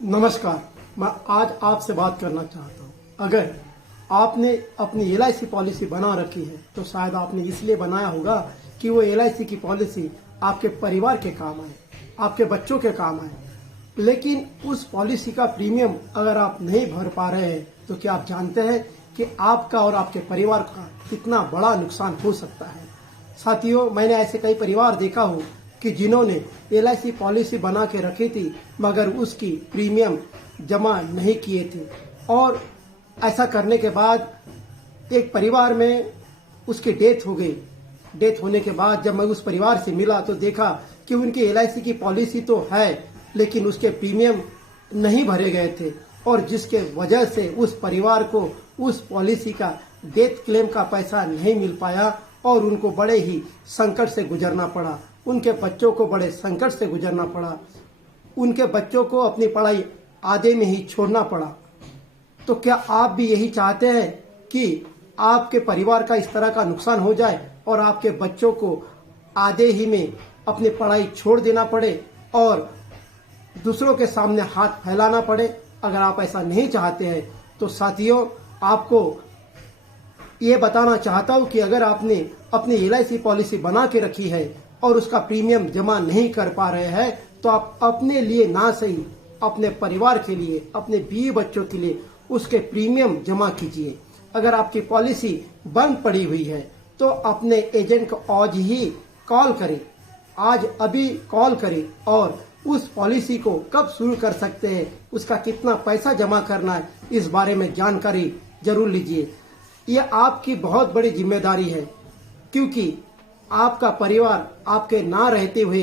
नमस्कार। मैं आज आपसे बात करना चाहता हूँ। अगर आपने अपनी LIC पॉलिसी बना रखी है तो शायद आपने इसलिए बनाया होगा कि वो LIC की पॉलिसी आपके परिवार के काम आए, आपके बच्चों के काम आए। लेकिन उस पॉलिसी का प्रीमियम अगर आप नहीं भर पा रहे हैं तो क्या आप जानते हैं कि आपका और आपके परिवार का कितना बड़ा नुकसान हो सकता है। साथियों, मैंने ऐसे कई परिवार देखा हो कि जिन्होंने LIC पॉलिसी बना के रखी थी मगर उसकी प्रीमियम जमा नहीं किए थे, और ऐसा करने के बाद एक परिवार में उसकी डेथ हो गई। डेथ होने के बाद जब मैं उस परिवार से मिला तो देखा कि उनकी LIC की पॉलिसी तो है लेकिन उसके प्रीमियम नहीं भरे गए थे, और जिसके वजह से उस परिवार को उस पॉलिसी का डेथ क्लेम का पैसा नहीं मिल पाया और उनको बड़े ही संकट से गुजरना पड़ा। उनके बच्चों को बड़े संकट से गुजरना पड़ा। उनके बच्चों को अपनी पढ़ाई आधे में ही छोड़ना पड़ा। तो क्या आप भी यही चाहते हैं कि आपके परिवार का इस तरह का नुकसान हो जाए और आपके बच्चों को आधे ही में अपनी पढ़ाई छोड़ देना पड़े और दूसरों के सामने हाथ फैलाना पड़े? अगर आप ऐसा नहीं चाहते हैं तो साथियों, आपको ये बताना चाहता हूँ कि अगर आपने अपनी LIC पॉलिसी बना के रखी है और उसका प्रीमियम जमा नहीं कर पा रहे हैं तो आप अपने लिए ना सही, अपने परिवार के लिए, अपने बीवी बच्चों के लिए उसके प्रीमियम जमा कीजिए। अगर आपकी पॉलिसी बंद पड़ी हुई है तो अपने एजेंट को आज ही कॉल करें, आज अभी कॉल करें और उस पॉलिसी को कब शुरू कर सकते हैं, उसका कितना पैसा जमा करना है, इस बारे में जानकारी जरूर लीजिए। यह आपकी बहुत बड़ी जिम्मेदारी है क्योंकि आपका परिवार आपके ना रहते हुए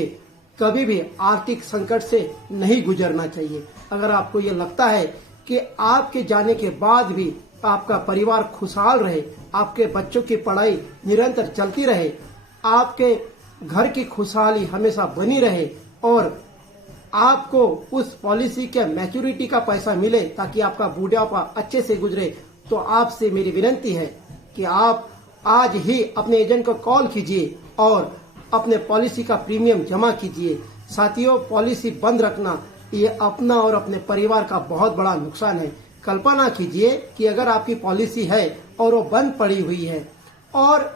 कभी भी आर्थिक संकट से नहीं गुजरना चाहिए। अगर आपको ये लगता है कि आपके जाने के बाद भी आपका परिवार खुशहाल रहे, आपके बच्चों की पढ़ाई निरंतर चलती रहे, आपके घर की खुशहाली हमेशा बनी रहे और आपको उस पॉलिसी के मैच्योरिटी का पैसा मिले ताकि आपका बुढ़ापा अच्छे से गुजरे, तो आपसे मेरी विनती है कि आप आज ही अपने एजेंट को कॉल कीजिए और अपने पॉलिसी का प्रीमियम जमा कीजिए। साथियों, पॉलिसी बंद रखना ये अपना और अपने परिवार का बहुत बड़ा नुकसान है। कल्पना कीजिए कि अगर आपकी पॉलिसी है और वो बंद पड़ी हुई है और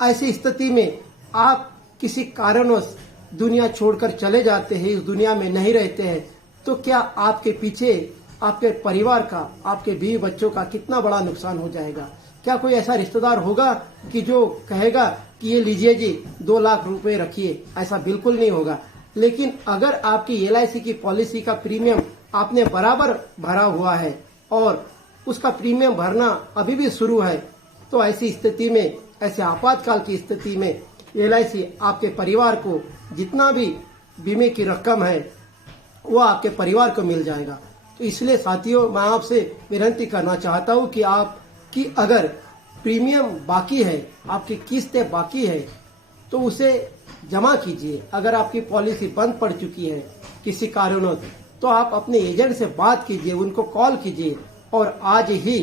ऐसी स्थिति में आप किसी कारणवश दुनिया छोड़कर चले जाते हैं, इस दुनिया में नहीं रहते हैं, तो क्या आपके पीछे आपके परिवार का, आपके बीवी बच्चों का कितना बड़ा नुकसान हो जाएगा। क्या कोई ऐसा रिश्तेदार होगा कि जो कहेगा कि ये लीजिए जी 2 लाख रुपए रखिए? ऐसा बिल्कुल नहीं होगा। लेकिन अगर आपकी LIC की पॉलिसी का प्रीमियम आपने बराबर भरा हुआ है और उसका प्रीमियम भरना अभी भी शुरू है, तो ऐसी स्थिति में, ऐसे आपातकाल की स्थिति में LIC आपके परिवार को जितना भी बीमे की रकम है वो आपके परिवार को मिल जाएगा। तो इसलिए साथियों, मैं आपसे विनती करना चाहता हूँ कि अगर प्रीमियम बाकी है, आपकी किस्तें बाकी है, तो उसे जमा कीजिए। अगर आपकी पॉलिसी बंद पड़ चुकी है किसी कारणवश तो आप अपने एजेंट से बात कीजिए, उनको कॉल कीजिए और आज ही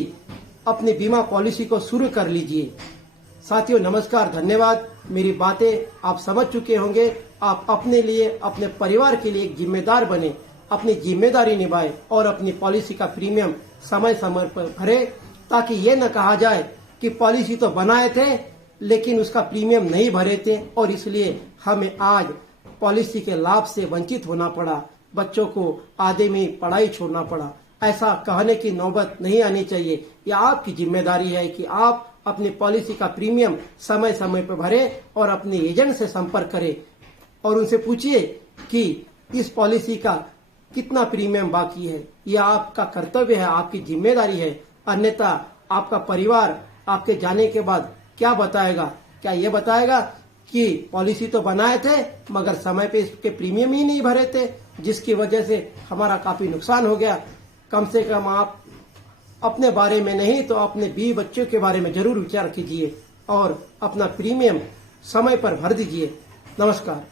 अपनी बीमा पॉलिसी को शुरू कर लीजिए। साथियों, नमस्कार, धन्यवाद। मेरी बातें आप समझ चुके होंगे। आप अपने लिए, अपने परिवार के लिए एक जिम्मेदार बने, अपनी जिम्मेदारी निभाएं और अपनी पॉलिसी का प्रीमियम समय समय पर भरे, ताकि ये न कहा जाए कि पॉलिसी तो बनाए थे लेकिन उसका प्रीमियम नहीं भरे थे और इसलिए हमें आज पॉलिसी के लाभ से वंचित होना पड़ा, बच्चों को आधे में पढ़ाई छोड़ना पड़ा। ऐसा कहने की नौबत नहीं आनी चाहिए। यह आपकी जिम्मेदारी है कि आप अपनी पॉलिसी का प्रीमियम समय समय पर भरे और अपने एजेंट से संपर्क करें और उनसे पूछिए कि इस पॉलिसी का कितना प्रीमियम बाकी है। यह आपका कर्तव्य है, आपकी जिम्मेदारी है। अन्यथा आपका परिवार आपके जाने के बाद क्या बताएगा? क्या ये बताएगा कि पॉलिसी तो बनाए थे मगर समय पे इसके प्रीमियम ही नहीं भरे थे, जिसकी वजह से हमारा काफी नुकसान हो गया। कम से कम आप अपने बारे में नहीं तो अपने बीवी बच्चों के बारे में जरूर विचार कीजिए और अपना प्रीमियम समय पर भर दीजिए। नमस्कार।